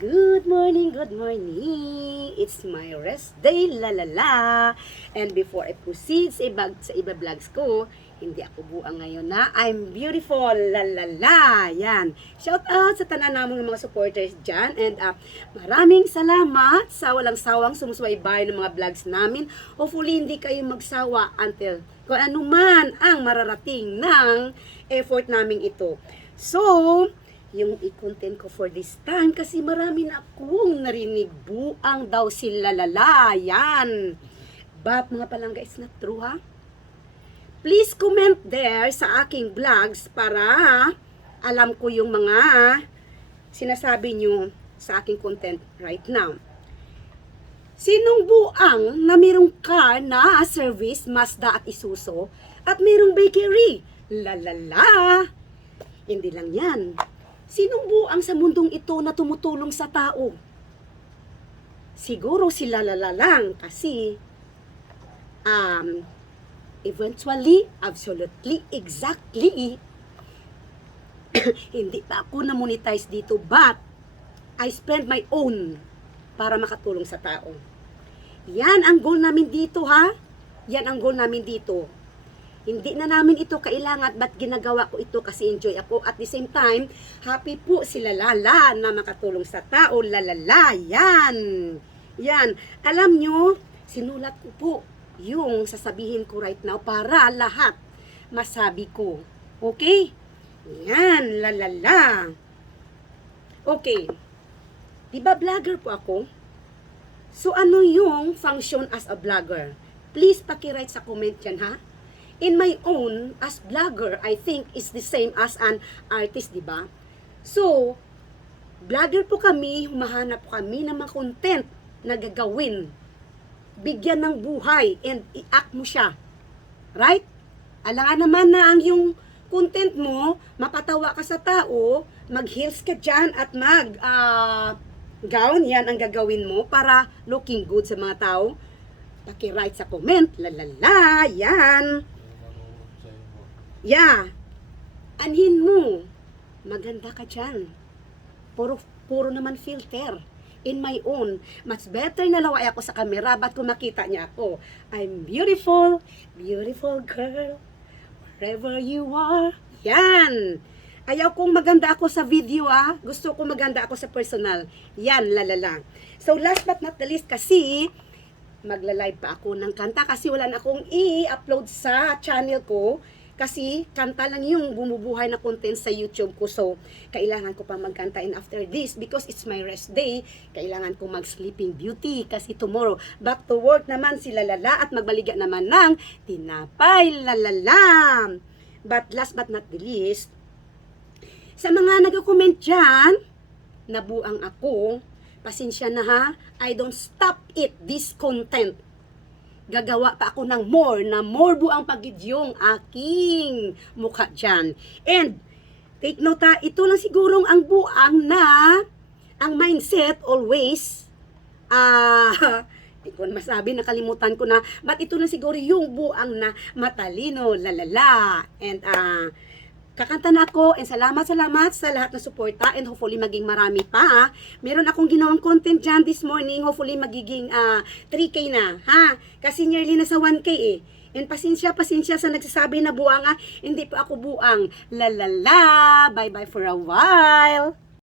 Good morning, good morning. It's my rest day, lalala. And before I proceed sa iba vlogs ko, hindi ako buang ngayon na I'm beautiful, lalala. Yan. Shout out sa tanan namong mga supporters dyan. And maraming salamat sa walang sawang sumusubaybay ng mga vlogs namin. Hopefully, hindi kayo magsawa until kung ano man ang mararating ng effort namin ito. So, yung i-content ko for this time kasi marami na akong narinig buang daw sila lalala. Yan. But mga palangga, it's not true ha. Please comment there sa aking vlogs para alam ko yung mga sinasabi nyo sa aking content right now. Sinong buang na mayroong car na service, Mazda at Isuzu at mayroong bakery? Lalala. Hindi lang yan. Sinong buang sa mundong ito na tumutulong sa tao? Siguro sila lang kasi eventually, absolutely, exactly, hindi pa ako na-monetize dito but I spend my own para makatulong sa tao. Yan ang goal namin dito ha. Yan ang goal namin dito. Hindi na namin ito kailangan but ginagawa ko ito kasi enjoy ako. At the same time, happy po sila lala na makatulong sa tao. Lalala, yan. Yan. Alam nyo, sinulat ko po yung sasabihin ko right now para lahat masabi ko. Okay? Yan, lalala. Okay. Diba vlogger po ako? So ano yung function as a vlogger? Please paki-write sa comment yan ha. In my own, as vlogger, I think is the same as an artist, di ba? So, vlogger po kami, humahanap po kami ng mga content na gagawin. Bigyan ng buhay and i-act mo siya. Right? Alangan naman na ang yung content mo, mapatawa ka sa tao, mag-heels ka dyan at gown, yan ang gagawin mo para looking good sa mga tao. Paki-write sa comment, lalala, yan. Yeah. Anhin mo. Maganda ka dyan. Puro naman filter. In my own. Much better na laway ako sa camera. Ba't kung makita niya ako? I'm beautiful. Beautiful girl. Wherever you are. Yan. Ayaw kong maganda ako sa video Gusto kong maganda ako sa personal. Yan, lalala. So last but not the least kasi magla-live pa ako ng kanta kasi wala na akong i-upload sa channel ko. Kasi kanta lang yung bumubuhay na content sa YouTube ko. So, kailangan ko pa magkanta in after this because it's my rest day. Kailangan ko mag-sleeping beauty kasi tomorrow back to work naman si lalala at magbaliga naman ng tinapay lalala. But last but not the least, sa mga nag-comment dyan, nabuang ako, pasensya na ha, I don't stop this content. Gagawa pa ako ng more buang pagidyong aking mukha dyan. And, take note ito lang sigurong ang buang na, ang mindset always, hindi ko masabi, nakalimutan ko na, but ito lang siguro yung buang na matalino, lalala. And, kakanta na ako and salamat sa lahat ng suporta and hopefully maging marami pa Meron akong ginawang content dyan this morning, hopefully magiging 3K na ha. Kasi nearly na sa 1K And pasensya sa nagsasabi na buang hindi po ako buang. Lalala, bye bye for a while.